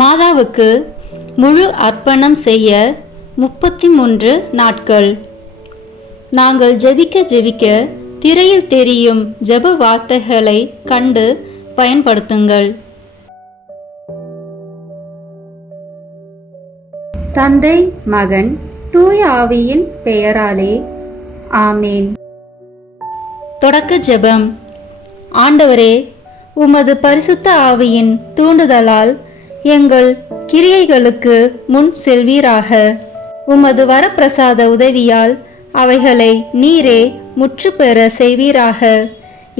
மாதாவுக்கு முழு அர்ப்பணம் செய்ய 33 நாட்கள். நாங்கள் ஜெபிக்க திரையில் தெரியும் ஜெப வார்த்தைகளை கண்டு பயன்படுத்துங்கள். தந்தை, மகன், தூய ஆவியின் பெயராலே ஆமேன். தொடக்க ஜெபம். ஆண்டவரே, உமது பரிசுத்த ஆவியின் தூண்டுதலால் எங்கள் கிரியைகளுக்கு முன் செல்வீராக. உமது வரப்பிரசாத உதவியால் அவைகளை நீரே முற்று பெற செய்வீராக.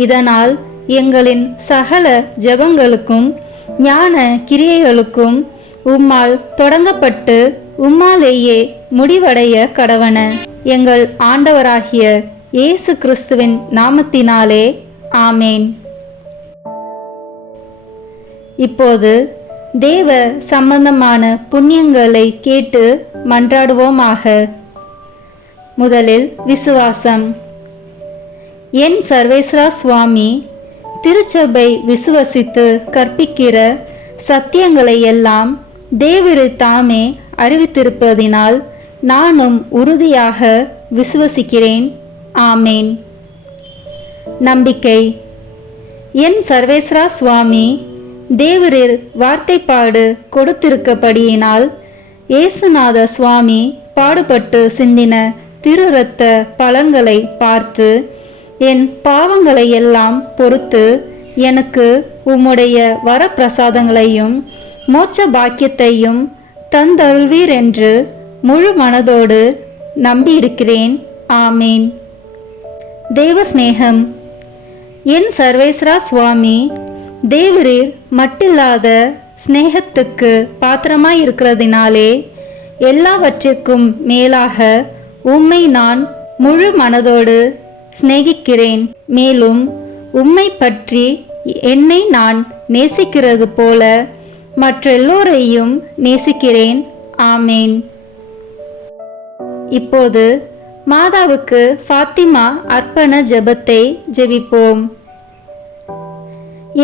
இதனால் எங்களின் சகல ஜெபங்களுக்கும் ஞான கிரியைகளுக்கும் உம்மால் தொடங்கப்பட்டு உம்மாலேயே முடிவடைய கடவன. எங்கள் ஆண்டவராகிய இயேசு கிறிஸ்துவின் நாமத்தினாலே ஆமேன். இப்போது தேவ சம்பந்தமான புண்ணியங்களை கேட்டு மன்றாடுவோமாக. முதலில் விசுவாசம். என் சர்வேஸ்வரா சுவாமி, திருச்சபை விசுவசித்து கற்பிக்கிற சத்தியங்களை எல்லாம் தேவரே தாமே அறிவித்திருப்பதினால் நானும் உறுதியாக விசுவசிக்கிறேன். ஆமேன். நம்பிக்கை. என் சர்வேஸ்வரா சுவாமி, தேவரீர் வார்த்தைப்பாடு கொடுத்திருக்கபடியினால் இயேசுநாத சுவாமி பாடுபட்டு சிந்தின திரு இரத்த பலன்களை பார்த்து என் பாவங்களை எல்லாம் பொறுத்து எனக்கு உம்முடைய வரப்பிரசாதங்களையும் மோட்ச பாக்கியத்தையும் தந்தருள்வீர் என்று முழு மனதோடு நம்பியிருக்கிறேன். ஆமேன். தேவ சிநேகம். என் சர்வேஸ்வரா சுவாமி, தேவரீர் மட்டில்லாத சிநேகத்துக்கு பாத்திரமாயிருக்கிறதினாலே எல்லாவற்றிற்கும் மேலாக உம்மை நான் முழு மனதோடு சிநேகிக்கிறேன். மேலும் உம்மை பற்றி என்னை நான் நேசிக்கிறது போல மற்றெல்லோரையும் நேசிக்கிறேன். ஆமேன். இப்போது மாதாவுக்கு ஃபாத்திமா அர்ப்பண ஜெபத்தை ஜெபிப்போம்.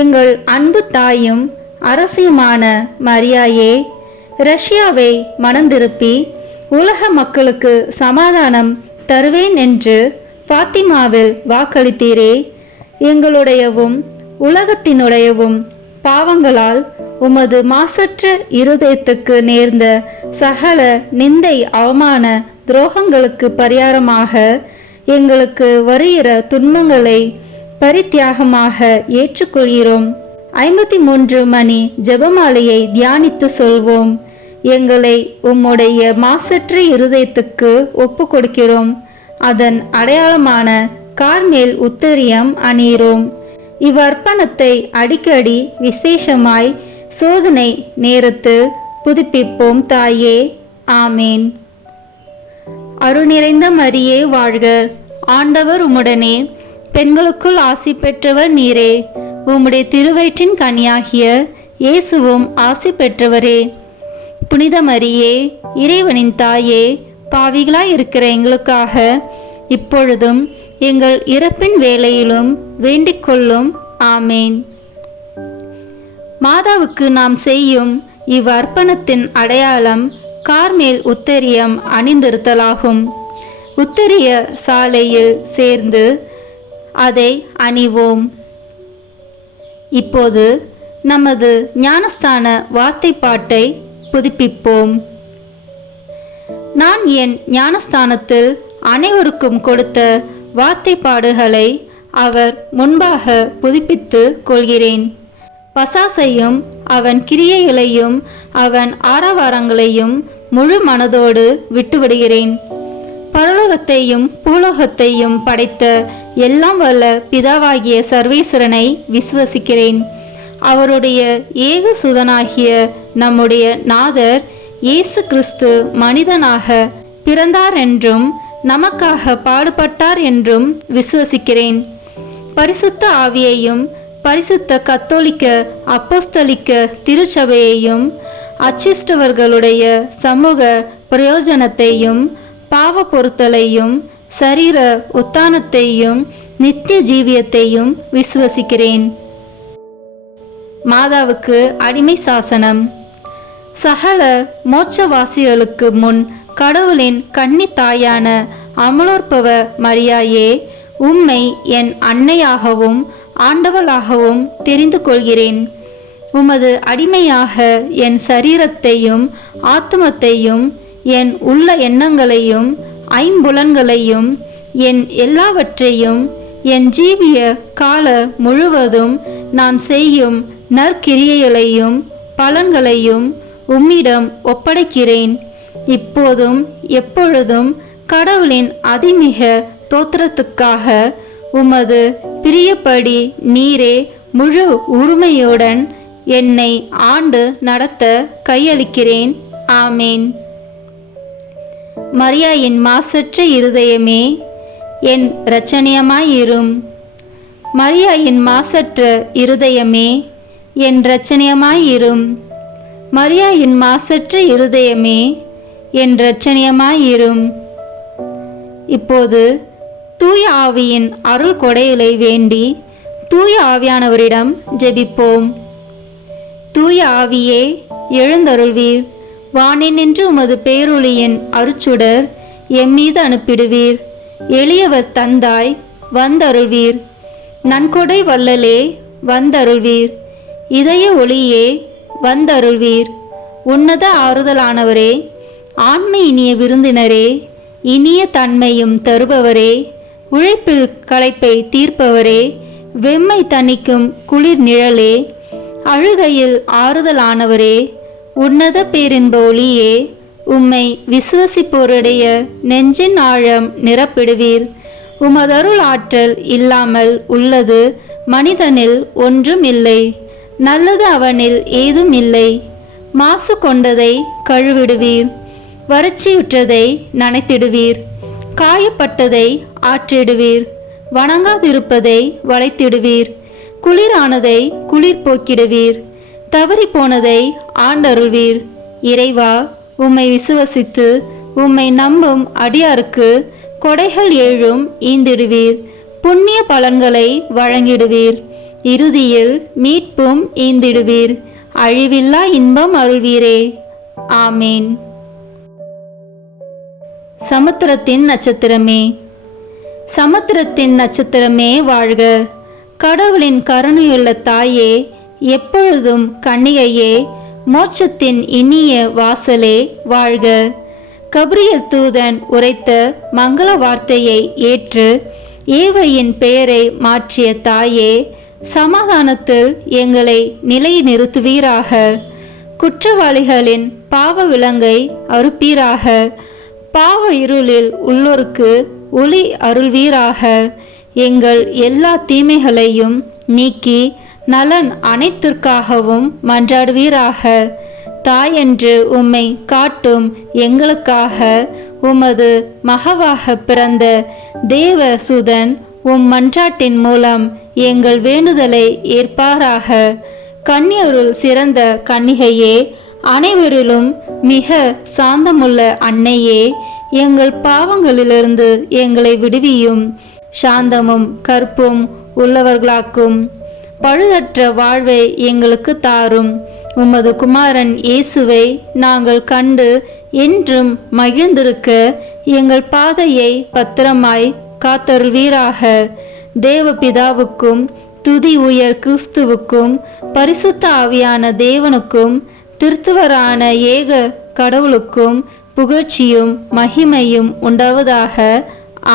எங்கள் அன்பு தாயும் அரசியுமான மரியாயே, ரஷ்யாவை மனந்திருப்பி உலக மக்களுக்கு சமாதானம் தருவேன் என்று ஃபாத்திமாவில் வாக்களித்தீரே. எங்களுடையவும் உலகத்தினுடையவும் பாவங்களால் உமது மாசற்ற இருதயத்துக்கு நேர்ந்த சகல நிந்தை அவமான துரோகங்களுக்கு பரிகாரமாக எங்களுக்கு வருகிற துன்பங்களை பரித்தியாகமாக ஏற்றுக்கொள்கிறோம். 53 மணி ஜெபமாலையை தியானித்து சொல்வோம். எங்களை உம்முடைய மாசற்ற இருதயத்துக்கு ஒப்பு கொடுக்கிறோம். அதன் அடையாளமான கார்மேல் உத்தரியம் அணியிறோம். இவ்வர்ப்பணத்தை அடிக்கடி விசேஷமாய் சோதனை நேரத்தில் புதுப்பிப்போம் தாயே. ஆமேன். அருள் நிறைந்த மரியே வாழ்க. ஆண்டவர் உம்முடனே, பெண்களுக்குள் ஆசி பெற்றவர் நீரே. உம்முடைய திருவயிற்றின் கனியாகிய இயேசுவும் ஆசி பெற்றவரே. புனித மரியே, இறைவனின் தாயே, பாவிகளாய் இருக்கிற எங்களுக்காக இப்பொழுதும் எங்கள் இறப்பின் வேளையிலும் வேண்டிக் கொள்ளும். ஆமேன். மாதாவுக்கு நாம் செய்யும் இவ்வர்ப்பணத்தின் அடையாளம் கார்மேல் உத்தரியம் அணிந்திருத்தலாகும். உத்தரிய சாலையில் சேர்ந்து அதை அணிவோம். இப்போது நமது ஞானஸ்தான வார்த்தை பாட்டை புதுப்பிப்போம். நான் என் ஞானஸ்தானத்தில் அனைவருக்கும் கொடுத்த வார்த்தை பாடுகளை அவர் முன்பாக புதுப்பித்து கொள்கிறேன். பசாசையும் அவன் கிரியைகளையும் அவன் ஆரவாரங்களையும் முழு மனதோடு விட்டுவிடுகிறேன். பரலோகத்தையும் பூலோகத்தையும் படைத்த எல்லாம் வல்ல பிதாவாகிய சர்வேஸ்வரனை விசுவசிக்கிறேன். அவருடைய ஏக சுதனாகிய நம்முடைய நாதர் இயேசு கிறிஸ்து மனிதனாக பிறந்தார் என்றும் நமக்காக பாடுபட்டார் என்றும் விசுவசிக்கிறேன். பரிசுத்த ஆவியையும் பரிசுத்த கத்தோலிக்க அப்போஸ்தலிக்க திருச்சபையையும் அச்சிஷ்டவர்களுடைய சமூக பிரயோஜனத்தையும் பாவ பொறுத்தலையும் சரீர உத்தானத்தையும் நித்திய ஜீவியத்தையும் விசுவசிக்கிறேன். மாதாவுக்கு அடிமை சாசனம். சகல மோட்சவாசிகளுக்கு முன் கடவுளின் கன்னி தாயான அமலோற்பவ மரியாயே, உம்மை என் அன்னையாகவும் ஆண்டவளாகவும் தெரிந்து கொள்கிறேன். உமது அடிமையாக என் சரீரத்தையும் ஆத்மத்தையும் என் உள்ள எண்ணங்களையும் ஐம்புலன்களையும் என் எல்லாவற்றையும் என் ஜீவிய கால முழுவதும் நான் செய்யும் நற்கிரியைகளையும் பலன்களையும் உம்மிடம் ஒப்படைக்கிறேன். இப்போதும் எப்பொழுதும் கடவுளின் அதிமிக தோத்திரத்துக்காக உமது பிரியப்படி நீரே முழு உரிமையுடன் என்னை ஆண்டு நடத்த கையளிக்கிறேன். ஆமேன். மரியாயின் மாசற்ற இருதயமே, என் இரட்சணியமாயிரும். மரியாயின் மாசற்ற இருதயமே, என் இரட்சணியமாயிரும். மரியாயின் மாசற்ற இருதயமே, என் இரட்சணியமாயிரும். இப்போது தூய ஆவியின் அருள் கொடைகளை வேண்டி தூய ஆவியானவரிடம் ஜெபிப்போம். தூய ஆவியே, எழுந்தருள்வீர். வானினின்று உமது பேரொளியின் அருச்சுடர் எம்மீது அனுப்பிடுவீர். எளியவர் தந்தாய், வந்தருள்வீர். நன்கொடை வள்ளலே, வந்தருள்வீர். இதய ஒளியே, வந்தருள்வீர். உன்னத ஆறுதலானவரே, ஆண்மை இனிய விருந்தினரே, இனிய தன்மையும் தருபவரே, உழைப்பில் களைப்பை தீர்ப்பவரே, வெம்மை தணிக்கும் குளிர் நிழலே, அழுகையில் ஆறுதலானவரே, உன்னத பேரின்ப ஒளியே, உம்மை விசுவசிப்போருடைய நெஞ்சின் ஆழம் நிரப்பிடுவீர். உமதருள் ஆற்றல் இல்லாமல் உள்ளது மனிதனில் ஒன்றும் இல்லை. நல்லது அவனில் ஏதும் இல்லை. மாசு கொண்டதை கழுவிடுவீர். வறட்சியுற்றதை நனைத்திடுவீர். காயப்பட்டதை ஆற்றிடுவீர். வணங்காதிருப்பதை வளைத்திடுவீர். குளிரானதை குளிர் போக்கிடுவீர். தவறி போனதை ஆண்டருள்வீர். இறைவா, உம்மை விசுவசித்து உம்மை நம்பும் அடியாருக்கு கொடைகள் ஏழும் ஈந்திடுவீர். புண்ணிய பலன்களை வழங்கிடுவீர். இறுதியில் மீட்பும் ஈந்திடுவீர். அழிவில்லா இன்பம் அருள்வீரே. ஆமேன். சமுத்திரத்தின் நட்சத்திரமே, சமுத்திரத்தின் நட்சத்திரமே வாழ்க. கடவுளின் கருணையுள்ள தாயே, எப்பொழுதும் கன்னிகையே, மோட்சத்தின் இனிய வாசலே வாழ்க. கபிரியல் தூதன் உரைத்த மங்கள வார்த்தையை ஏற்று ஏவையின் பெயரை மாற்றிய தாயே, சமாதானத்தில் எங்களை நிலைநிறுத்துவீராக. குற்றவாளிகளின் பாவ விலங்கை அறுப்பீராக. பாவ இருளில் உள்ளோருக்கு ஒளி அருள்வீராக. எங்கள் எல்லா தீமைகளையும் நீக்கி நலன் அனைத்திற்காகவும் மன்றாடுவீராக. தாயென்று உம்மை காட்டும் எங்களுக்காக உமது மகவாக பிறந்த தேவசுதன் உம் மன்றாட்டின் மூலம் எங்கள் வேண்டுதலை ஏற்பாராக. கன்னியருள் சிறந்த கன்னிகையே, அனைவரிலும் மிக சாந்தமுள்ள அன்னையே, எங்கள் பாவங்களிலிருந்து எங்களை விடுவியும். சாந்தமும் கற்பும் உள்ளவர்களாக்கும் பழுதற்ற வாழ்வை எங்களுக்கு தாரும். உமது குமாரன் இயேசுவை நாங்கள் கண்டு என்றும் மகிழ்ந்திருக்க எங்கள் பாதையை பத்திரமாய் காத்தருள்வீராக. தேவபிதாவுக்கும் துதி உயர் கிறிஸ்துவுக்கும் பரிசுத்த ஆவியான தேவனுக்கும் திருத்துவரான ஏக கடவுளுக்கும் புகழ்ச்சியும் மகிமையும் உண்டாவதாக.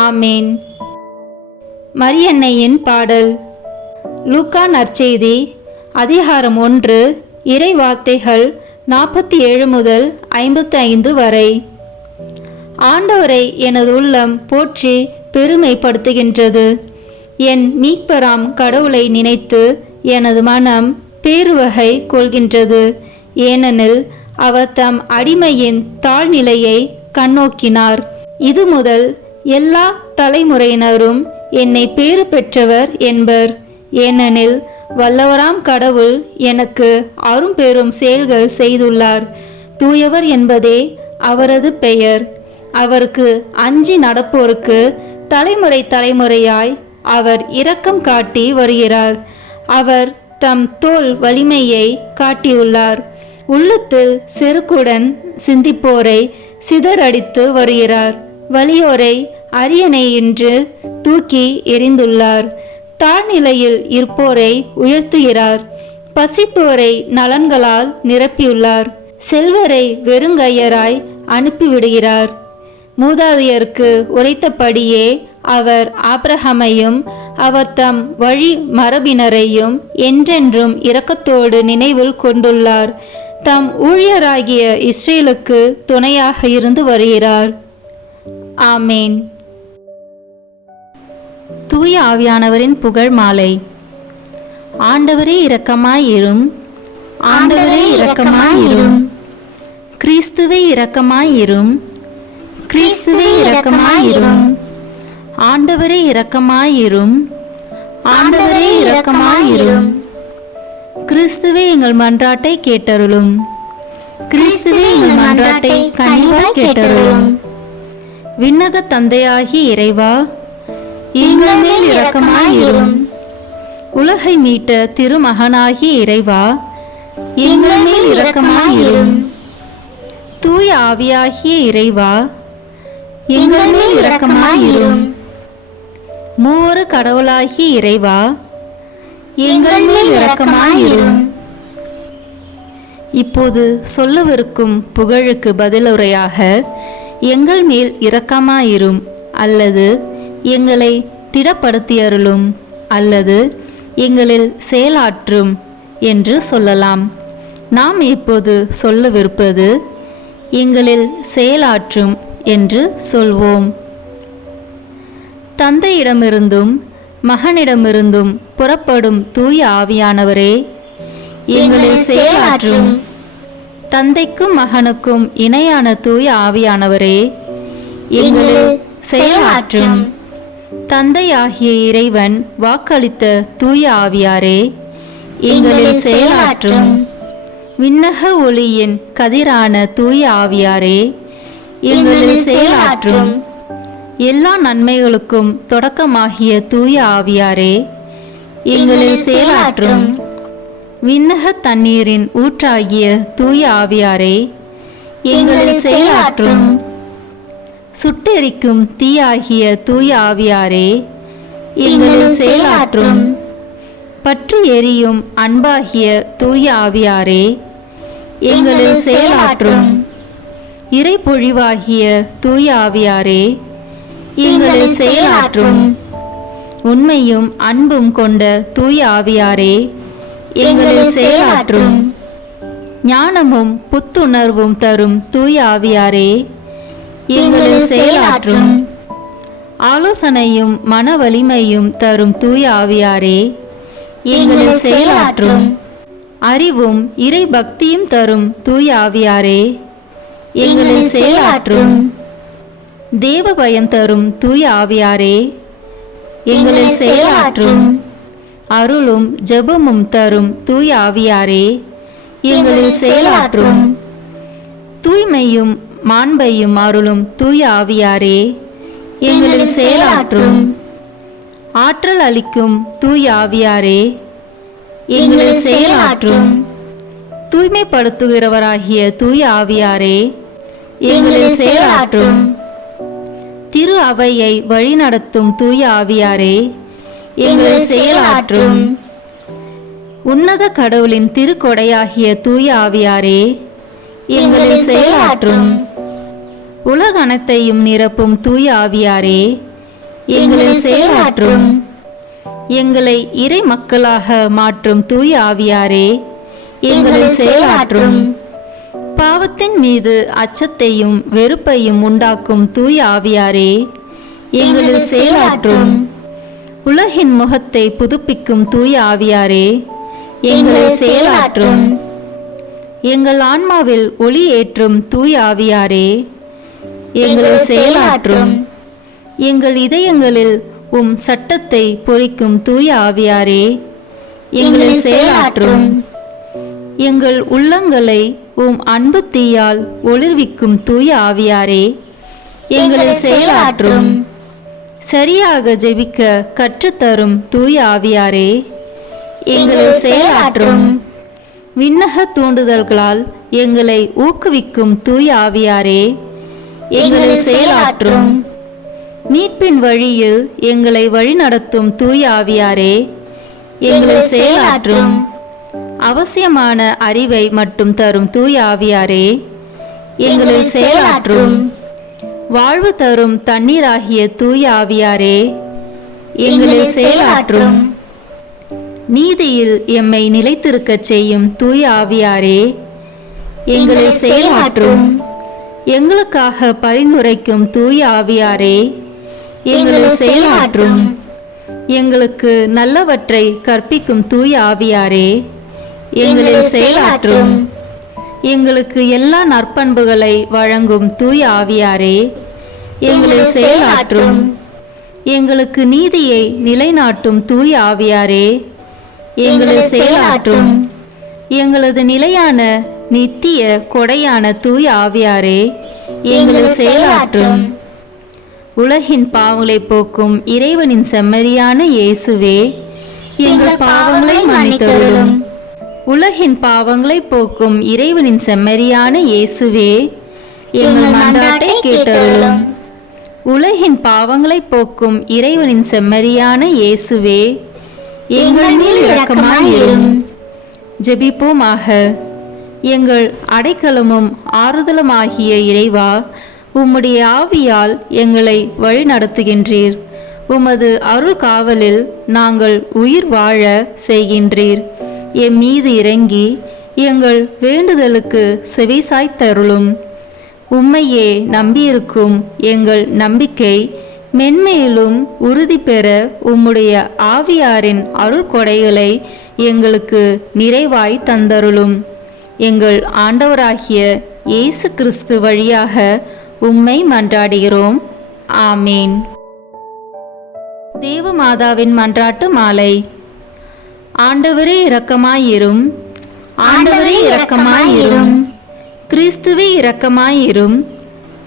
ஆமேன். மரியன்னையின் பாடல். லூக்கா நற்செய்தி அதிகாரம் 1 இறை வார்த்தைகள் 47 முதல் 55 வரை. ஆண்டவரை எனது உள்ளம் போற்றி பெருமைப்படுத்துகின்றது. என் மீட்பராம் கடவுளை நினைத்து எனது மனம் பேருவகை கொள்கின்றது. ஏனெனில் அவர் தம் அடிமையின் தாழ்நிலையை கண்ணோக்கினார். இது முதல் எல்லா தலைமுறையினரும் என்னை பேறு பெற்றவர் என்பர். ஏனெனில் வல்லவராம் கடவுள் எனக்கு அரும்பெரும் செயல்கள் செய்துள்ளார். தூயவர் என்பதே அவரது பெயர். அவருக்கு அஞ்சி நடப்போருக்கு தலைமுறை தலைமுறையாய் அவர் இரக்கம் காட்டி வருகிறார். அவர் தம் தோள் வலிமையை காட்டியுள்ளார். உள்ளத்தில் செருக்குடன் சிந்திப்போரை சிதறடித்து வருகிறார். வலியோரை அரியணை என்று தூக்கி எறிந்துள்ளார். தாழ்நிலையில் இருப்போரை உயர்த்துகிறார். பசித்தோரை நலன்களால் நிரப்பியுள்ளார். செல்வரை வெறுங்கையராய் அனுப்பிவிடுகிறார். மூதாதையருக்கு உரைத்தபடியே அவர் ஆபிரகாமையும் அவர் தம் வழி மரபினரையும் என்றென்றும் இரக்கத்தோடு நினைவில் கொண்டுள்ளார். தம் ஊழியராகிய இஸ்ரேலுக்கு துணையாக இருந்து வருகிறார். ஆமேன். தூய ஆவியானவரின் புகழ் மாலை. ஆண்டவரே இரக்கமாயிரும், ஆண்டவரே இரக்கமாயிரும், கிறிஸ்துவே இரக்கமாயிரும், கிறிஸ்துவே இரக்கமாயிரும், ஆண்டவரே இரக்கமாயிரும், ஆண்டவரே இரக்கமாயிரும், கிறிஸ்துவே எங்கள் மன்றாட்டை கேட்டருளும், கிறிஸ்துவே எங்கள் மன்றாட்டை கனிவாய் கேட்டருளும். விண்ணக தந்தையாகிய இறைவா, எங்கள் மேல் இரக்கமாயிரும். உலகை மீட்ட திருமகனாகிய இறைவா, எங்கள் மேல் இரக்கமாயிரும். தூய ஆவியாகிய இறைவா, எங்கள் மேல் இரக்கமாயிரும். மூவொரு கடவுளாகிய இறைவா, எங்கள் மேல் இரக்கமாயிரும். இப்போது சொல்லவிருக்கும் புகழுக்கு பதிலுரையாக எங்கள் மேல் இரக்கமாயிரும் அல்லது எங்களை திடப்படுத்தியருளும் அல்லது எங்களில் செயலாற்றும் என்று சொல்லலாம். நாம் இப்போது சொல்லவிருப்பது எங்களில் செயலாற்றும் என்று சொல்வோம். தந்தையிடமிருந்தும் மகனிடமிருந்தும் புறப்படும் தூய ஆவியானவரே, எங்களில் செயலாற்றும். தந்தைக்கும் மகனுக்கும் இணையான தூய ஆவியானவரே, எங்களில் செயலாற்றும். தந்தையாகிய இறைவன் வாக்களித்த தூய ஆவியாரே, எங்களில் செயலாற்றும். விண்ணக ஒளியின் கதிரான தூய ஆவியாரே, எங்களில் செயலாற்றும். எல்லா நன்மைகளுக்கும் தொடக்கமாகிய தூய ஆவியாரே, எங்களில் செயலாற்றும். விண்ணக தண்ணீரின் ஊற்றாகிய தூய ஆவியாரே, எங்களில் செயலாற்றும். சுட்டெரிக்கும் தீயாகிய தூய ஆவியாரே, எங்களில் செயலாற்றும். பற்றி எரியும் அன்பாகிய தூய ஆவியாரே, எங்களில் செயலாற்றும். இறைப்பொழிவாகிய தூய ஆவியாரே, எங்களில் செயலாற்றும். உண்மையும் அன்பும் கொண்ட தூய ஆவியாரே, எங்களில் செயலாற்றும். ஞானமும் புத்துணர்வும் தரும் தூய ஆவியாரே, எங்களில் செயலாற்றும். ஆலோசனையும் மன வலிமையும் தரும் தூய ஆவியாரே, எங்களில் செயலாற்றும். அறிவும் இறை பக்தியும் தரும் தூய ஆவியாரே, எங்களில் செயலாற்றும். தேவ பயம் தரும் தூய ஆவியாரே, எங்களில் செயலாற்றும். அருளும் ஜெபமும் தரும் தூய ஆவியாரே, எங்களில் செயலாற்றும். தூய்மையும் மாண்பையும் அருளும் தூய ஆவியாரே, எங்களில் செயலாற்றும். ஆற்றல் அளிக்கும் தூய ஆவியாரே, எங்களில் செயலாற்றும். தூய்மைப்படுத்துகிறவராகிய தூய ஆவியாரே, எங்களில் செயலாற்றும். திரு அவையை வழிநடத்தும் தூய ஆவியாரே, எங்களில் செயலாற்றும். உன்னத கடவுளின் திருக்கொடையாகிய தூய ஆவியாரே, எங்களில் செயலாற்றும். உலகனைத்தையும் நிரப்பும் தூய ஆவியாரே, எங்களில் செயலாற்றும். எங்களை இறை மக்களாக மாற்றும் தூய ஆவியாரே, எங்களில் செயலாற்றும். பாவத்தின் மீது அச்சத்தையும் வெறுப்பையும் உண்டாக்கும் தூய ஆவியாரே, எங்களில் செயலாற்றும். உலகின் முகத்தை புதுப்பிக்கும் தூய ஆவியாரே, எங்களில் செயலாற்றும். எங்கள் ஆன்மாவில் ஒளி ஏற்றும் தூய ஆவியாரே, எங்களில் செயலாற்றும். எங்கள் இதயங்களில் உம் சட்டத்தை பொறிக்கும் தூய ஆவியாரே, எங்களில் செயலாற்றும். எங்கள் உள்ளங்களை உம் அன்பு தீயால் ஒளிர்விக்கும் தூய ஆவியாரே, எங்களில் செயலாற்றும். சரியாக ஜெபிக்க கற்றுத்தரும் தூய ஆவியாரே, எங்களில் செயலாற்றும். விண்ணக தூண்டுதல்களால் எங்களை ஊக்குவிக்கும் தூய ஆவியாரே, எங்களை செயலாற்றும். மீட்பின் வழியில் எங்களை வழிநடத்தும் தூய ஆவியாரே, எங்களை செயலாற்றும். அவசியமான அறிவை மட்டும் தரும் தூய ஆவியாரே, எங்களை செயலாற்றும். வாழ்வு தரும் தண்ணீராகிய தூய ஆவியாரே, எங்களை செயலாற்றும். நீதியில் எம்மை நிலைத்திருக்கச் செய்யும் தூய ஆவியாரே, எங்களை செயலாற்றும். எங்களுக்காக பரிந்துரைக்கும் தூய ஆவியாரே, எங்களை செயலாற்றும். எங்களுக்கு நல்லவற்றை கற்பிக்கும் தூய ஆவியாரே, எங்களை செயலாற்றும். எங்களுக்கு எல்லா நற்பண்புகளை வழங்கும் தூய ஆவியாரே, எங்களை செயலாற்றும். எங்களுக்கு நீதியை நிலைநாட்டும் தூய ஆவியாரே, எங்களை செயலாற்றும். எங்களது நிலையான நித்திய கொடையான தூய ஆவியாரே, எங்களை செயலாற்றும். உலகின் பாவங்களை போக்கும் இறைவனின் செம்மறியான இயேசுவே, எங்கள் பாவங்களை மன்னித்தருளும். உலகின் பாவங்களை போக்கும் இறைவனின் செம்மறியான இயேசுவே, எங்கள் மன்றாட்டை கேட்டருளும். உலகின் பாவங்களை போக்கும் இறைவனின் செம்மறியான இயேசுவே, எங்கள் மேல் இரக்கமாயிரும். ஜெபிப்போமாக. எங்கள் அடைக்கலமும் ஆறுதலுமாகிய இறைவா, உம்முடைய ஆவியால் எங்களை வழிநடத்துகின்றீர். உமது அருள் காவலில் நாங்கள் உயிர் வாழ செய்கின்றீர். எம் மீது இறங்கி எங்கள் வேண்டுதலுக்கு செவிசாய்த்தருளும். உம்மையே நம்பியிருக்கும் எங்கள் நம்பிக்கை மென்மேலும் உறுதி பெற உம்முடைய ஆவியாரின் அருள் கொடைகளை எங்களுக்கு நிறைவாய் தந்தருளும். எங்கள் ஆண்டவராகிய இயேசு கிறிஸ்து வழியாக உம்மை மன்றாடுகிறோம். ஆமேன். தேவமாதாவின் மன்றாட்டு மாலை. ஆண்டவரே இரக்கமாயிரும். ஆண்டவரே இரக்கமாயிரும். கிறிஸ்துவே இரக்கமாயிரும்.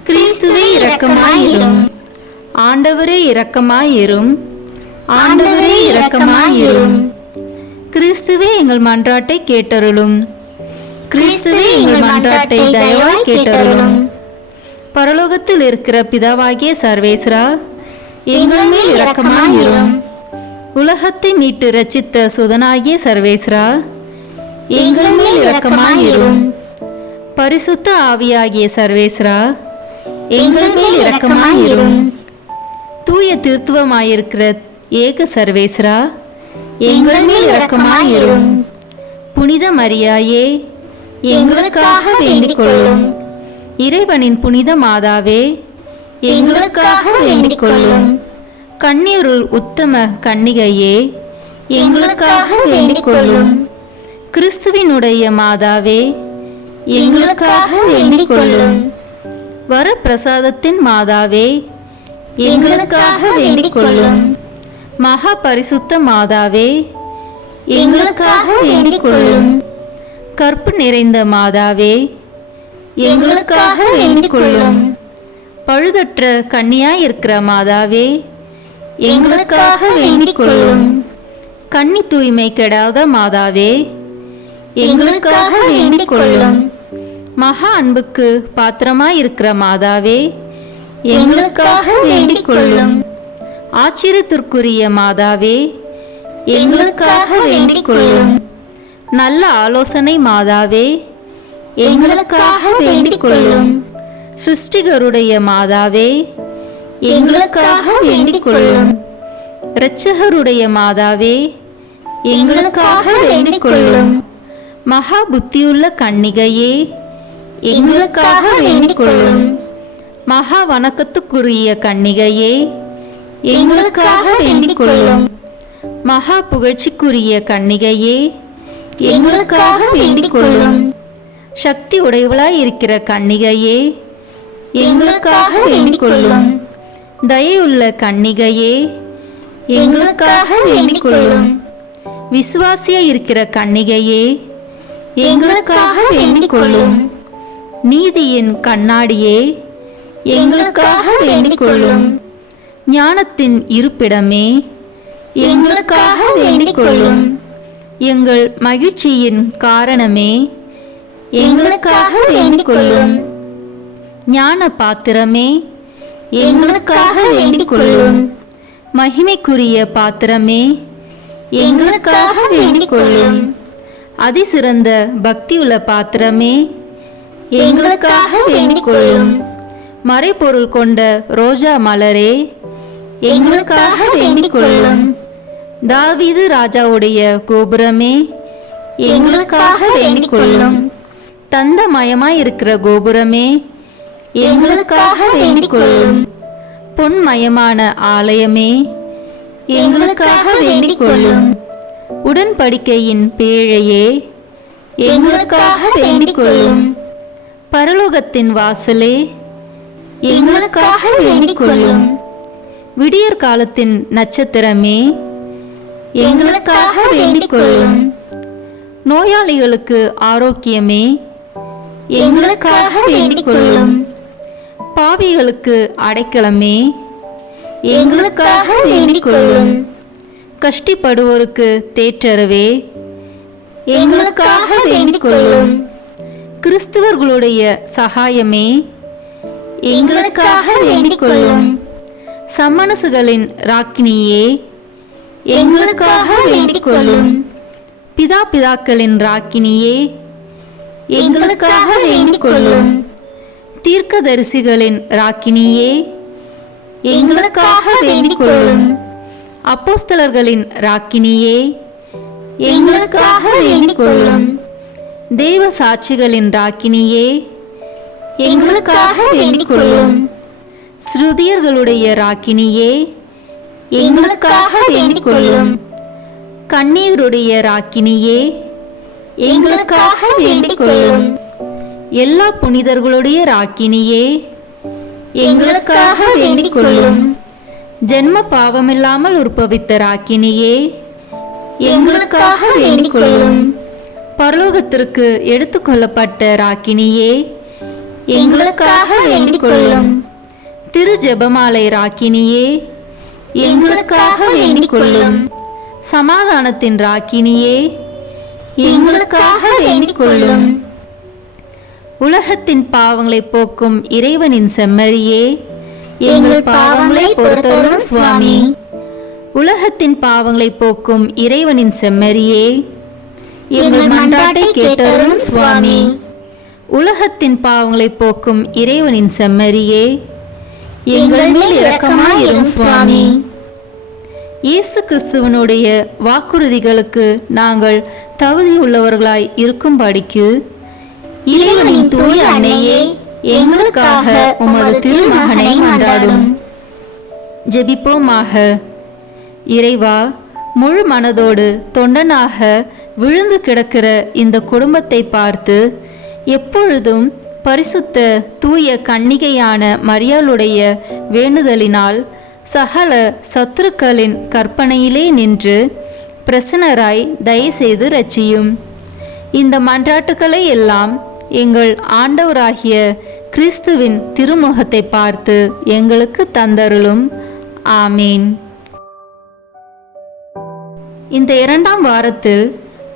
கிறிஸ்துவே இரக்கமாயிரும். ஆண்டவரே இரக்கமாயிரும். ஆண்டவரே இரக்கமாயிரும். கிறிஸ்துவே எங்கள் மன்றாட்டை கேட்டருளும். கிறிஸ்துவே எங்கள் மன்றாட்டை தயவாய் கேட்டருளும். பரலோகத்தில் இருக்கிற பிதாவாகிய சர்வேஸ்வரா, எங்கள் மேல் இரக்கமாயிரும். உலகத்தை மீட்டு ரட்சித்த சுதனாகிய சர்வேஸ்வரா, எங்கள் மேல் இரக்கமாயிரும். பரிசுத்த ஆவியாகிய சர்வேஸ்வரா, எங்கள் மேல் இரக்கமாயிரும். தூய திருத்துவமாயிருக்கிற ஏக சர்வேஸ்வரா, எங்கள் மேல் இரக்கமாயிரும். புனித மரியாயே, எங்களுக்காக வேண்டிக் கொள்ளும். இறைவனின் புனித மாதாவே, எங்களுக்காக வேண்டிக் கொள்ளும். கன்னியருள் உத்தம கன்னிகையே, எங்களுக்காக வேண்டிக் கொள்ளும். கிறிஸ்துவினுடைய மாதாவே, எங்களுக்காக வேண்டிக் கொள்ளும். வரப்பிரசாதத்தின் மாதாவே, எங்களுக்காக வேண்டிக் கொள்ளும். மகா பரிசுத்த மாதாவே, எங்களுக்காக வேண்டிக் கொள்ளும். கற்பு நிறைந்த மாதாவே, எங்களுக்காக வேண்டிக் கொள்ளும். பழுதற்ற கன்னியாயிருக்கிற மாதாவே, எங்களுக்காக வேண்டிக் கொள்ளும். கன்னி தூய்மை கெடாத மாதாவே, எங்களுக்காக வேண்டிக் கொள்ளும். மகா அன்புக்கு பாத்திரமாயிருக்கிற மாதாவே, எங்களுக்காக வேண்டிக் கொள்ளும். ஆச்சரியத்திற்குரிய மாதாவே, எங்களுக்காக வேண்டிக் கொள்ளும். நல்ல ஆலோசனை மாதாவே, எங்களுக்காக வேண்டிக் கொள்ளும். சிருஷ்டிகருடைய மாதாவே, எங்களுக்காக வேண்டிக் கொள்ளும். இரட்சகருடைய மாதாவே, எங்களுக்காக வேண்டிக் கொள்ளும். மகா புத்தியுள்ள கன்னிகையே, எங்களுக்காக வேண்டிக் கொள்ளும். மகா வணக்கத்துக்குரிய கன்னிகையே, எங்களுக்காக வேண்டிக் கொள்ளும். மகா புகழ்ச்சிக்குரிய கன்னிகையே, எங்களுக்காக வேண்டிக் கொள்ளும். சக்தி உடையவளாய் இருக்கிற கன்னிகையே, எங்களுக்காக வேண்டிக் கொள்ளும். தயையுள்ள கன்னிகையே, எங்களுக்காக வேண்டிக் கொள்ளும். விசுவாசியாய் இருக்கிற கன்னிகையே, எங்களுக்காக வேண்டிக் கொள்ளும். நீதியின் கண்ணாடியே, எங்களுக்காக வேண்டிக் கொள்ளும். ஞானத்தின் இருப்பிடமே, எங்களுக்காக வேண்டிக் கொள்ளும். எங்கள் மகிழ்ச்சியின் காரணமே, எங்களுக்காக வேண்டிக் கொள்ளும். ஞான பாத்திரமே, எங்களுக்காக வேண்டிக் கொள்ளும். மகிமைக்குரிய பாத்திரமே, எங்களுக்காக வேண்டிக் கொள்ளும். அதிசிறந்த பக்தியுள்ள பாத்திரமே, எங்களுக்காக வேண்டிக் கொள்ளும். மறைபொருள் கொண்ட ரோஜா மலரே, எங்களுக்காக வேண்டிக் கொள்ளும். தாவீது ராஜாவுடைய கோபுரமே, எங்களுக்காக வேண்டிக் கொள்ளும். தந்தமயமாயிருக்கிற கோபுரமே, எங்களுக்காக வேண்டிக் கொள்ளும். பொன்மயமான ஆலயமே, எங்களுக்காக வேண்டிக் கொள்ளும். உடன்படிக்கையின் பேழையே, எங்களுக்காக வேண்டிக் கொள்ளும். பரலோகத்தின் வாசலே, எங்களுக்காக வேண்டிக் கொள்ளும். விடியற் காலத்தின் நட்சத்திரமே, எங்களுக்காக வேண்டிக் கொள்ளும். நோயாளிகளுக்கு ஆரோக்கியமே, எங்களுக்காக வேண்டிக் கொள்ளும். பாவிகளுக்கு அடைக்கலமே, எங்களுக்காக வேண்டிக் கொள்ளும். கஷ்டப்படுவோருக்கு தேற்றரவே, எங்களுக்காக வேண்டிக் கொள்ளும். கிறிஸ்தவர்களுடைய சகாயமே, எங்களுக்காக வேண்டிக் கொள்ளும். சம்மனசுகளின் ராக்கினியே, எங்களுக்காக வேண்டிக் கொள்ளும். பிதாக்களின் ராக்கினியே, எங்களுக்காக வேண்டிக் கொள்ளும். தீர்க்கதரிசிகளின் ராக்கினியே, எங்களுக்காக வேண்டிக் கொள்ளும். அப்போஸ்தலர்களின் ராக்கினியே, எங்களுக்காக வேண்டிக் கொள்ளும். தேவ சாட்சிகளின் ராக்கினியே, எங்களுக்காக வேண்டிக் கொள்ளும். ஸ்ருதியர்களுடைய ராக்கினியே, எங்களுக்காக வேண்டிக் கொள்ளும். கண்ணீருடைய ராக்கினியே, எங்களுக்காக வேண்டிக் கொள்ளும். எல்லா புனிதர்களுடைய ராக்கினியே, எங்களுக்காக வேண்டிக் கொள்ளும். ஜென்ம பாவமில்லாமல் உற்பவித்த ராக்கினியே, எங்களுக்காக வேண்டிக் கொள்ளும். பரலோகத்திற்கு எடுத்துக்கொள்ளப்பட்ட ராக்கினியே, எங்களுக்காக வேண்டிக் கொள்ளும். திரு ஜெபமாலை ராக்கினியே, எங்களுக்காக வேண்டிக் கொள்ளும். சமாதானத்தின் ராக்கினியே, எங்களுக்காக வேண்டிக் கொள்ளும். உலகத்தின் பாவங்களை போக்கும் இறைவனின் செம்மறியே, எங்கள் பாவங்களை பொறுத்தருளும் சுவாமி. உலகத்தின் பாவங்களை போக்கும் இறைவனின் செம்மறியே, எங்கள் மன்றாட்டை கேட்டருளும் சுவாமி. உலகத்தின் பாவங்களை போக்கும் இறைவனின் செம்மறியே, எங்கள் மேல் இரக்கமாயிரும் சுவாமி. இயேசு கிறிஸ்துவனுடைய வாக்குறுதிகளுக்கு நாங்கள் தகுதியுள்ளவர்களாய் இருக்கும்படிக்கு இறைவனின் தூய அன்னையே, எங்களுக்காக உமது திருமகனை மன்றாடும். ஜெபிப்போமாக. இறைவா, முழு மனதோடு தொண்டனாக விழுந்து கிடக்கிற இந்த குடும்பத்தை பார்த்து எப்பொழுதும் பரிசுத்த தூய கன்னிகையான மரியாளுடைய வேண்டுதலினால் சகல சத்துருக்களின் கற்பனையிலே நின்று பிரசன்னராய் தயவுசெய்து இரட்சியும். இந்த மன்றாட்டுக்களை எல்லாம் எங்கள் ஆண்டவராகிய கிறிஸ்துவின் திருமுகத்தை பார்த்து எங்களுக்கு தந்தருளும். ஆமீன். இந்த 2ஆம் வாரத்தில்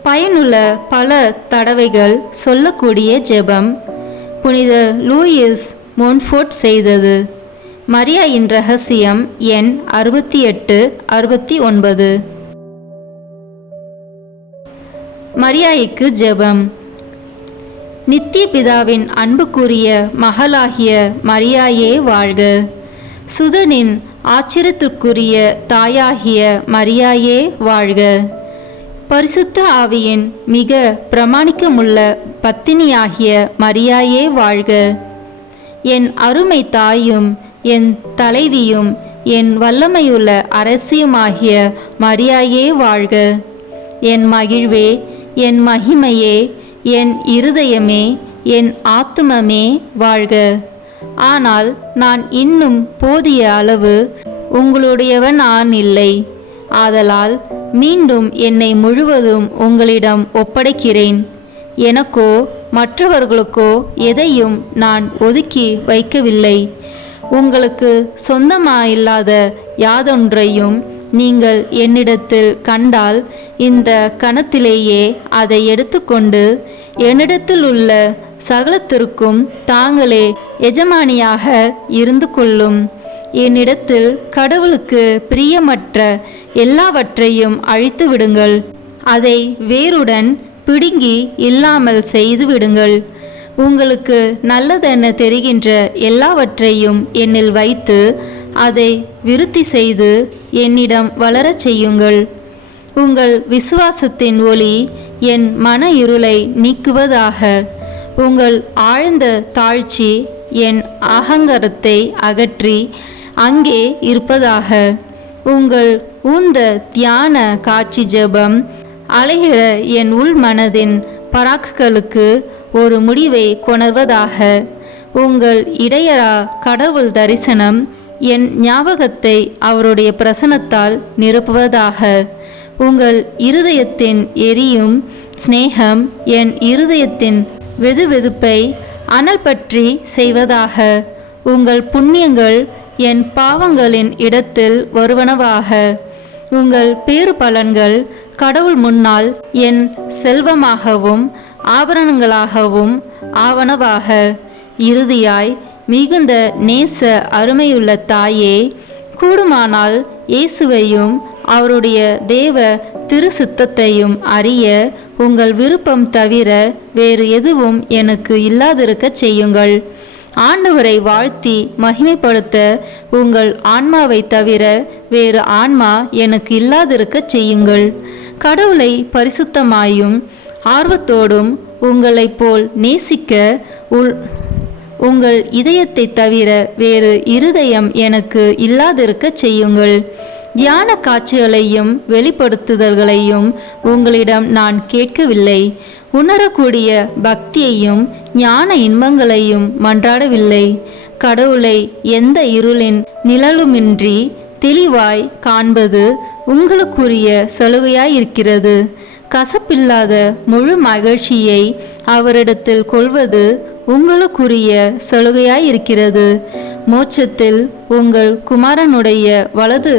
பயனுள்ள பல தடவைகள் சொல்லக்கூடிய ஜெபம் புனித லூயிஸ் மோன்ஃபோர்ட் செய்தது. மரியாயின் இரகசியம் எண் 68-69. மரியாய்க்கு ஜெபம். நித்திய பிதாவின் அன்புக்குரிய மகளாகிய மரியாயே வாழ்க. சுதனின் ஆச்சரியத்திற்குரிய தாயாகிய மரியாயே வாழ்க. பரிசுத்த ஆவியின் மிக பிரமாணிக்கமுள்ள பத்தினியாகிய மரியாயே வாழ்க. என் அருமை தாயும் என் தலைவியும் என் வல்லமையுள்ள அரசியுமாகிய மரியாயே வாழ்க. என் மகிழ்வே, என் மகிமையே, என் இருதயமே, என் ஆத்துமமே வாழ்க. ஆனால் நான் இன்னும் போதிய அளவு உங்களுடையவன் நான் இல்லை. ஆதலால் மீண்டும் என்னை முழுவதும் உங்களிடம் ஒப்படைக்கிறேன். எனக்கோ மற்றவர்களுக்கோ எதையும் நான் ஒதுக்கி வைக்கவில்லை. உங்களுக்கு சொந்தமாயில்லாத யாதொன்றையும் நீங்கள் என்னிடத்தில் கண்டால் இந்த கணத்திலேயே அதை எடுத்துக்கொண்டு என்னிடத்தில் உள்ள சகலத்திற்கும் தாங்களே எஜமானியாக இருந்து கொள்ளும். என்னிடத்தில் கடவுளுக்கு பிரியமற்ற எல்லாவற்றையும் அழித்து விடுங்கள். அதை வேருடன் பிடுங்கி இல்லாமல் செய்து விடுங்கள். உங்களுக்கு நல்லதென தெரிகின்ற எல்லாவற்றையும் என்னில் வைத்து அதை விருத்தி செய்து என்னிடம் வளரச் செய்யுங்கள். உங்கள் விசுவாசத்தின் ஒளி என் மன இருளை நீக்குவதாக. உங்கள் ஆழ்ந்த தாழ்ச்சி என் அகங்காரத்தை அகற்றி அங்கே இருப்பதாக. உங்கள் ஊந்த தியான காட்சி ஜெபம் அலைகிற என் உள் மனதின் பராக்குகளுக்கு ஒரு முடிவை கொணர்வதாக. உங்கள் இடையரா கடவுள் தரிசனம் என் ஞாபகத்தை அவருடைய பிரசனத்தால் நிரப்புவதாக. உங்கள் இருதயத்தின் எரியும் சிநேகம் என் இருதயத்தின் வெதுவெதுப்பை அனல் பற்றி செய்வதாக. உங்கள் புண்ணியங்கள் என் பாவங்களின் இடத்தில் வருவனவாக. உங்கள் பேறு பலன்கள் கடவுள் முன்னால் என் செல்வமாகவும் ஆபரணங்களாகவும் ஆவனவாக. இறுதியாய் மிகுந்த நேச அருமையுள்ள தாயே, கூடுமானால் இயேசுவையும் அவருடைய தேவ திருசித்தத்தையும் அறிய உங்கள் விருப்பம் தவிர வேறு எதுவும் எனக்கு இல்லாதிருக்கச் செய்யுங்கள். ஆண்டவரை வாழ்த்தி மகிமைப்படுத்த உங்கள் ஆன்மாவை தவிர வேறு ஆன்மா எனக்கு இல்லாதிருக்கச் செய்யுங்கள். கடவுளை பரிசுத்தமாயும் ஆர்வத்தோடும் உங்களைப் போல் நேசிக்க உங்கள் இதயத்தை தவிர வேறு இருதயம் எனக்கு இல்லாதிருக்கச் செய்யுங்கள். தியான காட்சிகளையும் வெளிப்படுத்துதல்களையும் உங்களிடம் நான் கேட்கவில்லை. உணரக்கூடிய பக்தியையும் ஞான இன்பங்களையும் மன்றாடவில்லை. கடவுளை எந்த இருளின் நிழலுமின்றி தெளிவாய் காண்பது உங்களுக்குரிய சலுகையாயிருக்கிறது. கசப்பில்லாத முழு மகிழ்ச்சியை அவரிடத்தில் கொள்வது உங்களுக்குரிய சலுகையாயிருக்கிறது. மோட்சத்தில் உங்கள் குமாரனுடைய வலது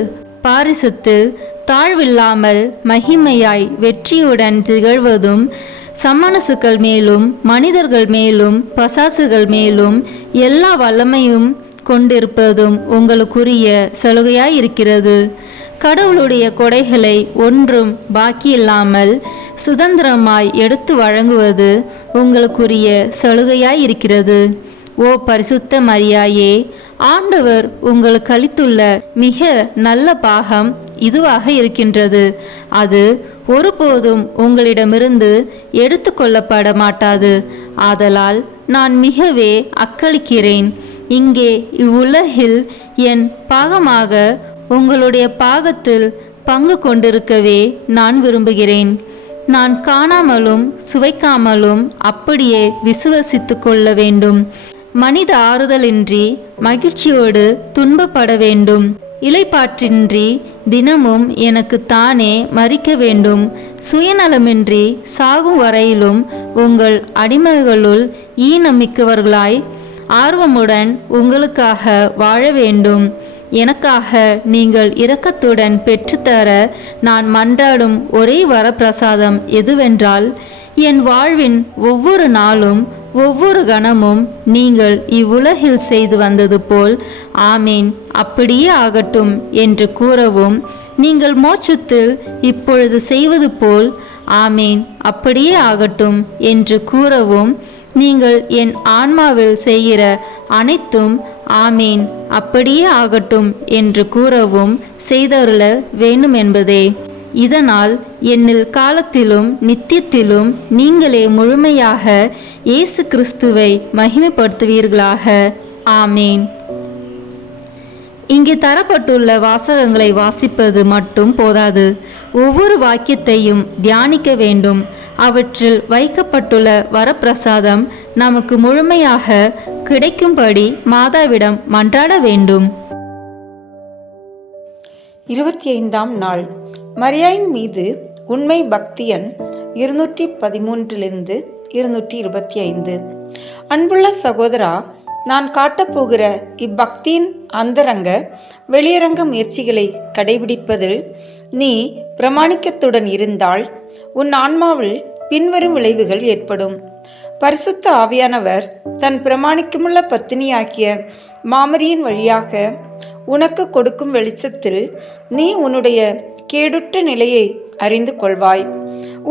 பாரிசத்தில் தாழ்வில்லாமல் மகிமையாய் வெற்றியுடன் திகழ்வதும் சம்மனசுகள் மேலும் மனிதர்கள் மேலும் பசாசுகள் மேலும் எல்லா வல்லமையும் கொண்டிருப்பதும் உங்களுக்குரிய சலுகையாயிருக்கிறது. கடவுளுடைய கொடைகளை ஒன்றும் பாக்கியில்லாமல் சுதந்திரமாய் எடுத்து வழங்குவது உங்களுக்குரிய சலுகையாயிருக்கிறது. ஓ பரிசுத்த மரியாயே, ஆண்டவர் உங்களுக்கு அளித்துள்ள மிக நல்ல பாகம் இதுவாக இருக்கின்றது. அது ஒருபோதும் உங்களிடமிருந்து எடுத்து கொள்ளப்பட மாட்டாது. ஆதலால் நான் மிகவே அக்களிக்கிறேன். இங்கே இவ்வுலகில் என் பாகமாக உங்களுடைய பாகத்தில் பங்கு கொண்டிருக்கவே நான் விரும்புகிறேன். நான் காணாமலும் சுவைக்காமலும் அப்படியே விசுவசித்து கொள்ள வேண்டும். மனித ஆறுதலின்றி மகிழ்ச்சியோடு துன்பப்பட வேண்டும். இலைப்பாற்றின்றி தினமும் எனக்கு தானே மறிக்க வேண்டும். சுயநலமின்றி சாகும் வரையிலும் உங்கள் அடிமைகளுள் ஈனமிக்கவர்களாய் ஆர்வமுடன் உங்களுக்காக வாழ வேண்டும். எனக்காக நீங்கள் இரக்கத்துடன் பெற்றுத்தர நான் மன்றாடும் ஒரே வரப்பிரசாதம் எதுவென்றால், என் வாழ்வின் ஒவ்வொரு நாளும் ஒவ்வொரு கணமும் நீங்கள் இவ்வுலகில் செய்து வந்தது போல் ஆமீன் அப்படியே ஆகட்டும் என்று கூறவும், நீங்கள் மோட்சத்தில் இப்பொழுது செய்வது போல் ஆமீன் அப்படியே ஆகட்டும் என்று கூறவும், நீங்கள் என் ஆன்மாவில் செய்கிற அனைத்தும் ஆமீன் அப்படியே ஆகட்டும் என்று கூறவும் செய்தருள வேண்டும் என்பதே. இதனால் என்னில் காலத்திலும் நித்தியத்திலும் நீங்களே முழுமையாக இயேசு கிறிஸ்துவை மகிமைப்படுத்துவீர்களாக. ஆமீன். இங்கே தரப்பட்டுள்ள வாசகங்களை வாசிப்பது மட்டும் போதாது. ஒவ்வொரு வாக்கியத்தையும் தியானிக்க வேண்டும். அவற்றில் வைக்கப்பட்டுள்ள வரப்பிரசாதம் நமக்கு முழுமையாக கிடைக்கும்படி மாதாவிடம் மன்றாட வேண்டும். 25ஆம் நாள். மரியாயின் மீது உண்மை பக்தி எண் 213 225. அன்புள்ள சகோதரா, நான் காட்டப்போகிற இப்பக்தியின் அந்தரங்க வெளியரங்க முயற்சிகளை கடைபிடிப்பதில் நீ பிரமாணிக்கத்துடன் இருந்தால் உன் ஆன்மாவில் பின்வரும் விளைவுகள் ஏற்படும். பரிசுத்த ஆவியானவர் தன் பிரமாணிக்கமுள்ள பத்தினியாகிய மாமரியின் வழியாக உனக்கு கொடுக்கும் வெளிச்சத்தில் நீ உன்னுடைய கேடுற்ற நிலையை அறிந்து கொள்வாய்.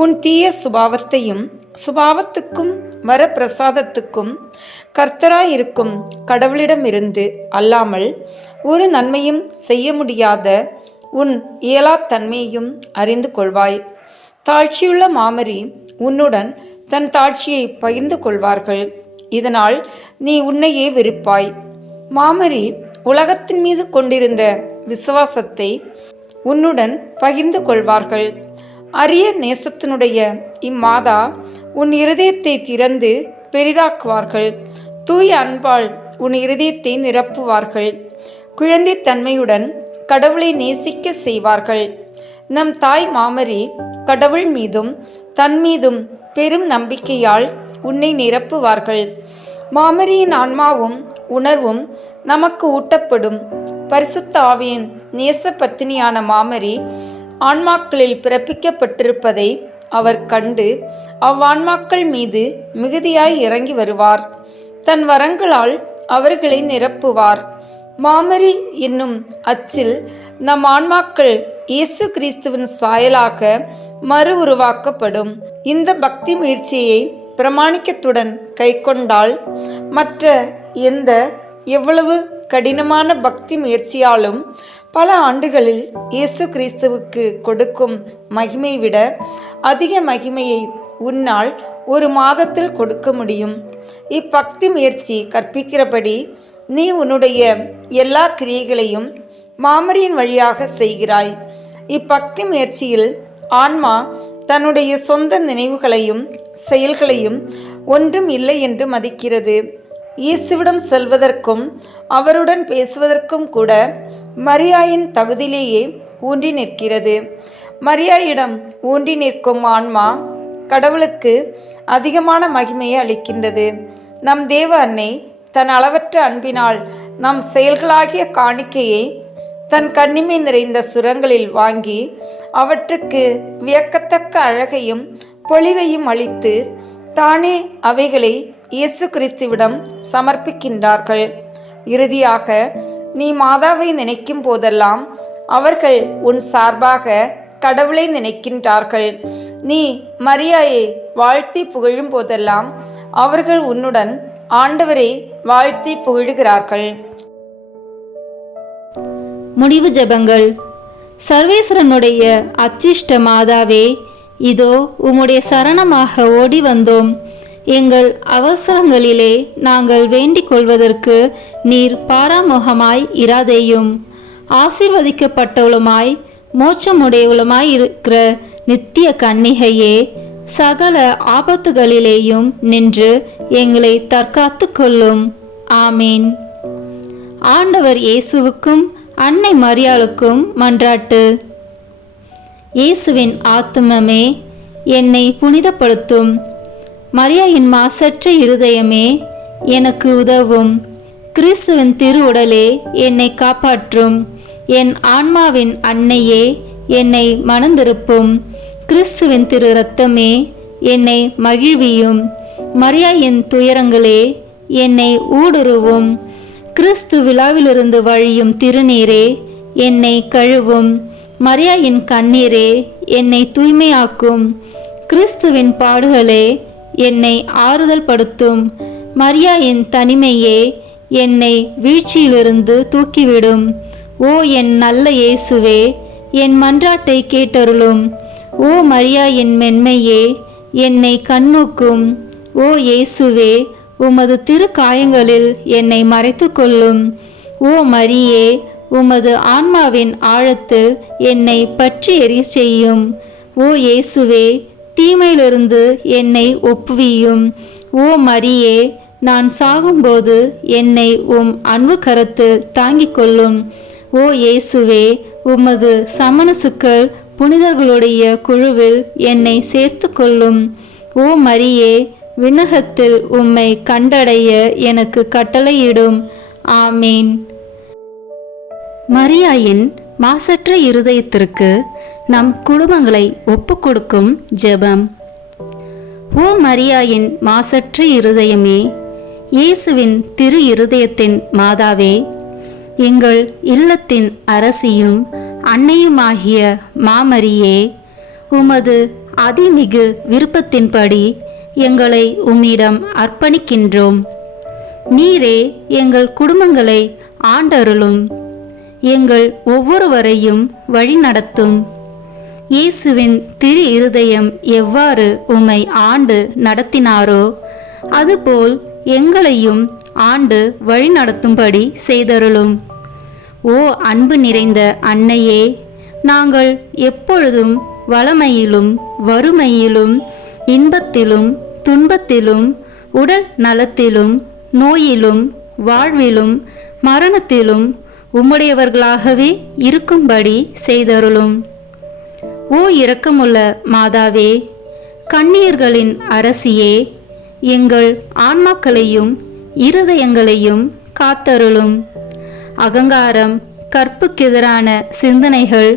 உன் தீய சுபாவத்தையும் சுபாவத்துக்கும் வரப்பிரசாதத்துக்கும் கர்த்தராயிருக்கும் கடவுளிடமிருந்து அல்லாமல் ஒரு நன்மையும் செய்ய முடியாத உன் இயலாத்தன்மையையும் அறிந்து கொள்வாய். தாழ்ச்சியுள்ள மாமரி உன்னுடன் தன் தாழ்ச்சியை பகிர்ந்து கொள்வார்கள். இதனால் நீ உன்னையே வெறுப்பாய். மாமரி உலகத்தின் மீது கொண்டிருந்த விசுவாசத்தை உன்னுடன் பகிர்ந்து கொள்வார்கள். அரிய நேசத்தினுடைய இம்மாதா உன் இருதயத்தை திறந்து பெரிதாக்குவார்கள். தூய அன்பால் உன் இருதயத்தை நிரப்புவார்கள். குழந்தைத்தன்மையுடன் கடவுளை நேசிக்க செய்வார்கள். நம் தாய் மாமரி கடவுள் மீதும் தன் மீதும் பெரும் நம்பிக்கையால் உன்னை நிரப்புவார்கள். மாமரியின் ஆன்மாவும் உணர்வும் நமக்கு ஊட்டப்படும். பரிசுத்த ஆவியின் நேச பத்தினியான மாமரி ஆன்மாக்களில் பிறப்பிக்கப்பட்டிருப்பதை அவர் கண்டு அவ்வான்மாக்கள் மீது மிகுதியாய் இறங்கி வருவார். தன் வரங்களால் அவர்களை நிரப்புவார். மாமரி என்னும் அச்சில் நம் ஆன்மாக்கள் இயேசு கிறிஸ்துவின் சாயலாக மறு உருவாக்கப்படும். இந்த பக்தி முயற்சியை பிரமாணிக்கத்துடன் கைக்கொண்டால் மற்ற எவ்வளவு கடினமான பக்தி முயற்சியாலும் பல ஆண்டுகளில் இயேசு கிறிஸ்துவுக்கு கொடுக்கும் மகிமை விட அதிக மகிமையை உன்னால் ஒரு மாதத்தில் கொடுக்க முடியும். இப்பக்தி முயற்சி கற்பிக்கிறபடி நீ உன்னுடைய எல்லா கிரியைகளையும் மாமரியின் வழியாக செய்கிறாய். இப்பக்தி முயற்சியில் ஆன்மா தன்னுடைய சொந்த நினைவுகளையும் செயல்களையும் ஒன்றும் இல்லை என்று மதிக்கிறது. இயேசுவிடம் செல்வதற்கும் அவருடன் பேசுவதற்கும் கூட மரியாயின் தகுதியிலேயே ஊன்றி நிற்கிறது. மரியாயிடம் ஊன்றி நிற்கும் ஆன்மா கடவுளுக்கு அதிகமான மகிமையை அளிக்கின்றது. நம் தேவ அன்னை தன் அளவற்ற அன்பினால் நம் செயல்களாகிய காணிக்கையை தன் கண்ணிமை நிறைந்த சுரங்களில் வாங்கி அவற்றுக்கு வியக்கத்தக்க அழகையும் பொலிவையும் அளித்து தானே அவைகளை இயேசு கிறிஸ்துவிடம் சமர்ப்பிக்கின்றார்கள். இறுதியாக நீ மாதாவை நினைக்கும் போதெல்லாம் அவர்கள் உன் சார்பாக கடவுளை நினைக்கின்றார்கள். நீ மரியாயை வாழ்த்தி புகழும் போதெல்லாம் அவர்கள் உன்னுடன் ஆண்டவரை வாழ்த்தி புகழுகிறார்கள். முடிவு ஜெபங்கள். சர்வேஸ்வரனுடைய அச்சிஷ்ட மாதாவே, இதோ உம்முடைய சரணமாக ஓடி வந்தோம். எங்கள் அவசரங்களிலே நாங்கள் வேண்டிக் கொள்வதற்கு நீர் பாராமுகமாய் இராதேயும். ஆசீர்வதிக்கப்பட்டவளுமாய் மோட்சமுடையவளுமாய் இருக்கிற நித்திய கன்னிகையே, சகல ஆபத்துகளிலேயும் நின்று எங்களை தற்காத்து கொள்ளும். ஆமீன். ஆண்டவர் இயேசுவுக்கும் அன்னை மரியாளுக்கும் மன்றாட்டு. இயேசுவின் ஆத்துமமே, என்னை புனிதப்படுத்தும். மரியாயின் மாசற்ற இருதயமே, எனக்கு உதவும். கிறிஸ்துவின் திருவுடலே, என்னை காப்பாற்றும். என் ஆன்மாவின் அன்னையே, என்னை மணந்திருப்பும். கிறிஸ்துவின் திரு இரத்தமே, என்னை மகிழ்வியும். மரியாயின் துயரங்களே, என்னை ஊடுருவும். கிறிஸ்து விழாவிலிருந்து வழியும் திருநீரே, என்னை கழுவும். மரியாயின் கண்ணீரே, என்னை தூய்மையாக்கும். கிறிஸ்துவின் பாடுகளே, என்னை ஆறுதல் படுத்தும். மரியாயின் தனிமையே, என்னை வீழ்ச்சியிலிருந்து தூக்கிவிடும். ஓ என் நல்ல இயேசுவே, என் மன்றாட்டை கேட்டருளும். ஓ மரியாயின் மென்மையே, என்னை கண்ணோக்கும். ஓ இயேசுவே, உமது திரு காயங்களில் என்னை மறைத்து கொள்ளும். ஓ மரியே, உமது ஆன்மாவின் ஆழத்தில் என்னை பற்றி எரிய செய்யும். ஓ இயேசுவே, தீமையிலிருந்து என்னை ஒப்புவியும். ஓ மரியே, நான் சாகும்போது என்னை உம் அன்பு கரத்தில் தாங்கிக் கொள்ளும். ஓ இயேசுவே, உமது சமணசுக்கள் புனிதர்களுடைய குழுவில் என்னை சேர்த்து கொள்ளும். ஓ மரியே, விண்ணகத்தில் உம்மை கண்டடைய எனக்கு கட்டளையிடும். ஆமீன். மரியாயின் மாசற்ற இருதயத்திற்கு நம் குடும்பங்களை ஒப்புக்கொடுக்கும் ஜெபம். ஓ மரியாயின் மாசற்ற இருதயமே, இயேசுவின் திரு இருதயத்தின் மாதாவே, எங்கள் இல்லத்தின் அரசியும் அன்னையுமாகிய மாமரியே, உமது அதிமிகு விருப்பத்தின்படி எங்களை உம்மிடம் அர்ப்பணிக்கின்றோம். நீரே எங்கள் குடும்பங்களை ஆண்டருளும், எங்கள் ஒவ்வொருவரையும் வழிநடத்தும். இயேசுவின் திரு இருதயம் எவ்வாறு உம்மை ஆண்டு நடத்தினாரோ அதுபோல் எங்களையும் ஆண்டு வழிநடத்தும்படி செய்தருளும். ஓ அன்பு நிறைந்த அன்னையே, நாங்கள் எப்பொழுதும் வளமையிலும் வறுமையிலும் இன்பத்திலும் துன்பத்திலும் உடல் நலத்திலும் நோயிலும் வாழ்விலும் மரணத்திலும் உம்முடையவர்களாகவே இருக்கும்படி செய்தருளும். ஓ இரக்கமுள்ள மாதாவே, கண்ணீர்களின் அரசியே, எங்கள் ஆன்மாக்களையும் இருதயங்களையும் காத்தருளும். அகங்காரம், கற்புக்கெதிரான சிந்தனைகள்,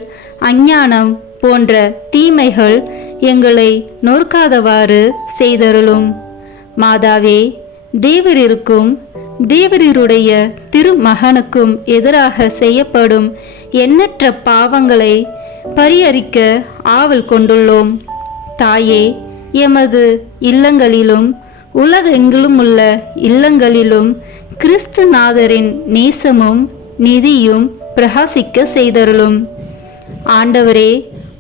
அஞ்ஞானம் போன்ற தீமைகள் எங்களை நொறுக்காதவாறு செய்தருளும். மாதாவே, தேவரிற்கும் தேவரீருடைய திருமகனுக்கும் எதிராக செய்யப்படும் எண்ணற்ற பாவங்களை பரிஹரிக்க ஆவல் கொண்டுள்ளோம். தாயே, எமது இல்லங்களிலும் உலகெங்கிலும் உள்ள இல்லங்களிலும் கிறிஸ்துநாதரின் நேசமும் நீதியும் பிரகாசிக்க செய்தருளும். ஆண்டவரே,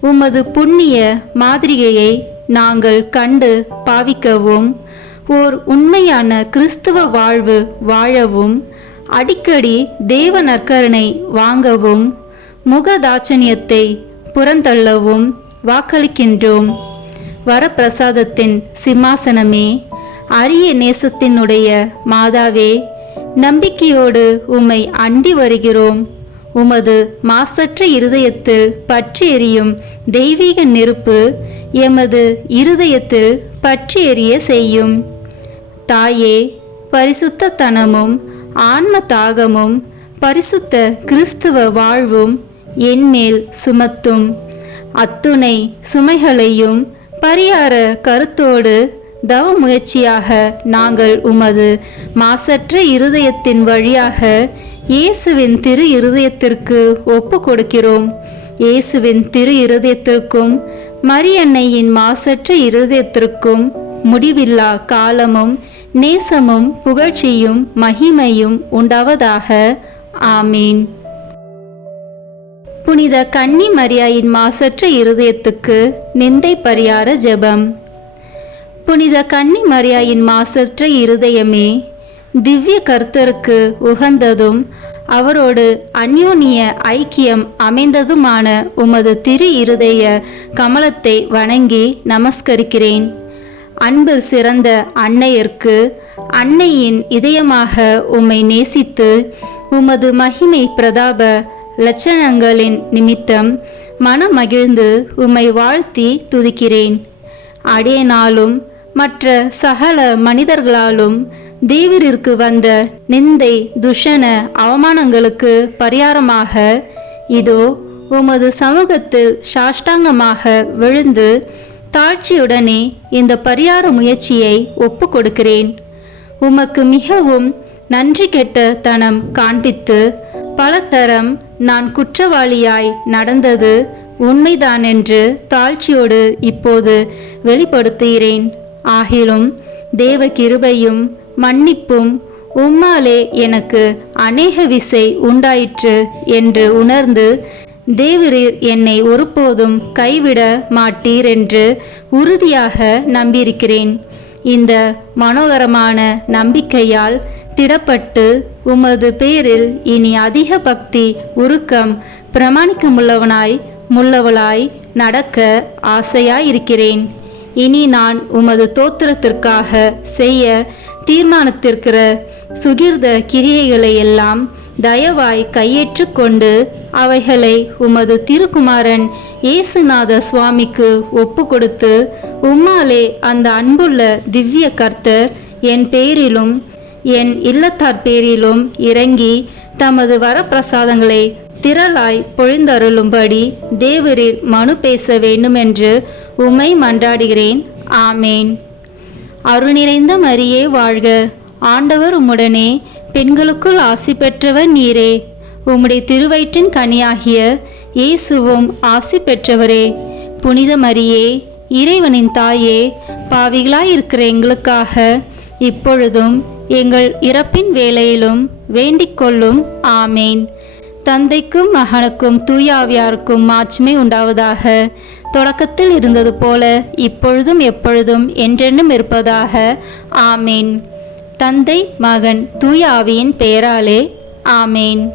உமது புண்ணிய மாதிரிகையை நாங்கள் கண்டு பாவிக்கவும், ஓர் உண்மையான கிறிஸ்துவ வாழ்வு வாழவும், அடிக்கடி தேவ நற்கருணை வாங்கவும், முகதாட்சணியத்தை புறந்தள்ளவும் வாக்களிக்கின்றோம். வரப்பிரசாதத்தின் சிம்மாசனமே, அரிய நேசத்தினுடைய மாதாவே, நம்பிக்கையோடு உம்மை அண்டி வருகிறோம். உமது மாசற்ற இருதயத்தில் பற்றி எரியும் தெய்வீக நெருப்பு எமது இருதயத்தில் பற்றி எரிய செய்யும். தாயே, பரிசுத்தத்தனமும் ஆன்ம தாகமும் பரிசுத்த கிறிஸ்துவ வாழ்வும் என்மேல் சுமத்தும். அத்துணை சுமைகளையும் பரிகார கருத்தோடு தவ முயற்சியாக நாங்கள் உமது மாசற்ற இருதயத்தின் வழியாக இயேசுவின் திரு இருதயத்திற்கு ஒப்பு கொடுக்கிறோம். இயேசுவின் திரு இருதயத்திற்கும் மரியன்னையின் மாசற்ற இருதயத்திற்கும் முடிவில்லா காலமும் நேசமும் புகழ்ச்சியும் மகிமையும் உண்டாவதாக. ஆமீன். புனித கன்னி மரியாயின் மாசற்ற இருதயத்துக்கு நிந்தை பரிகார ஜெபம். புனித கன்னி மரியாயின் மாசற்ற இருதயமே, திவ்ய கர்த்தருக்கு உகந்ததும் அவரோடு அந்யோன்ய ஐக்கியம் அமைந்ததுமான உமது திரு இருதய கமலத்தை வணங்கி நமஸ்கரிக்கிறேன். அன்பில் சிறந்த அன்னையர்க்கு அன்னையின் இதயமாக உம்மை நேசித்து உமது மகிமை பிரதாப லட்சணங்களின் நிமித்தம் மனமகிழ்ந்து உம்மை வாழ்த்தி துதிக்கிறேன். அடியேனாலும் மற்ற சகல மனிதர்களாலும் தேவரிற்கு வந்த நிந்தை துஷண அவமானங்களுக்கு பரிகாரமாக இதோ உமது சமூகத்தில் சாஷ்டாங்கமாக விழுந்து தாழ்ச்சியுடனே இந்த பரிகார முயற்சியை ஒப்பு கொடுக்கிறேன். உமக்கு மிகவும் நன்றி கெட்ட தனம் காண்பித்து பல தரம் நான் குற்றவாளியாய் நடந்தது உண்மைதான் என்று தாழ்ச்சியோடு இப்போது வெளிப்படுத்துகிறேன். ஆகிலும் தேவ கிருபையும் மன்னிப்பும் உம்மாலே எனக்கு அநேக விசை உண்டாயிற்று என்று உணர்ந்து தேவரீர் என்னை ஒருபோதும் கைவிட மாட்டீர் என்று உறுதியாக நம்பியிருக்கிறேன். இந்த மனோகரமான நம்பிக்கையால் திடப்பட்டு உமது பேரில் இனி அதிக பக்தி உருக்கம் பிரமாணிக்கமுள்ளவளாய் நடக்க ஆசையாயிருக்கிறேன். இனி நான் உமது தோத்திரத்திற்காக செய்ய தீர்மானித்திருக்கிற சுகிர்த கிரியைகளை எல்லாம் தயவாய் கையேற்றுக் கொண்டு அவைகளை உமது திருக்குமாரன் இயேசுநாத சுவாமிக்கு ஒப்பு கொடுத்து உம்மாலே அந்த அன்புள்ள திவ்ய கர்த்தர் என் பேரிலும் என் இல்லத்தார் பேரிலும் இறங்கி தமது வரப்பிரசாதங்களை திரளாய் பொழிந்தருளும்படி தேவரீர் மனு பேச வேண்டுமென்று உம்மை மன்றாடுகிறேன். ஆமேன். அருள் நிறைந்த மரியே வாழ்க, ஆண்டவர் உம்முடனே, பெண்களுக்குள் ஆசி பெற்றவர் நீரே. உம்முடைய திருவயிற்றின் கனியாகிய இயேசுவும் ஆசி பெற்றவரே. புனித மரியே, இறைவனின் தாயே, பாவிகளாயிருக்கிற எங்களுக்காக இப்பொழுதும் எங்கள் இறப்பின் வேளையிலும் வேண்டிக் கொள்ளும். ஆமேன். தந்தைக்கும் மகனுக்கும் தூயாவியாருக்கும் மாட்சிமை உண்டாவதாக. தொடக்கத்தில் இருந்தது போல இப்பொழுதும் எப்பொழுதும் என்றென்றும் இருப்பதாக. ஆமேன். தந்தை மகன் தூய ஆவியின் பெயராலே. ஆமேன்.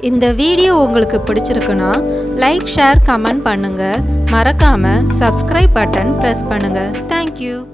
இந்த வீடியோ உங்களுக்கு பிடிச்சிருக்குன்னா லைக், ஷேர், கமெண்ட் பண்ணுங்க. மறக்காம சப்ஸ்கிரைப் பட்டன் பிரஸ் பண்ணுங்க. தேங்க்யூ.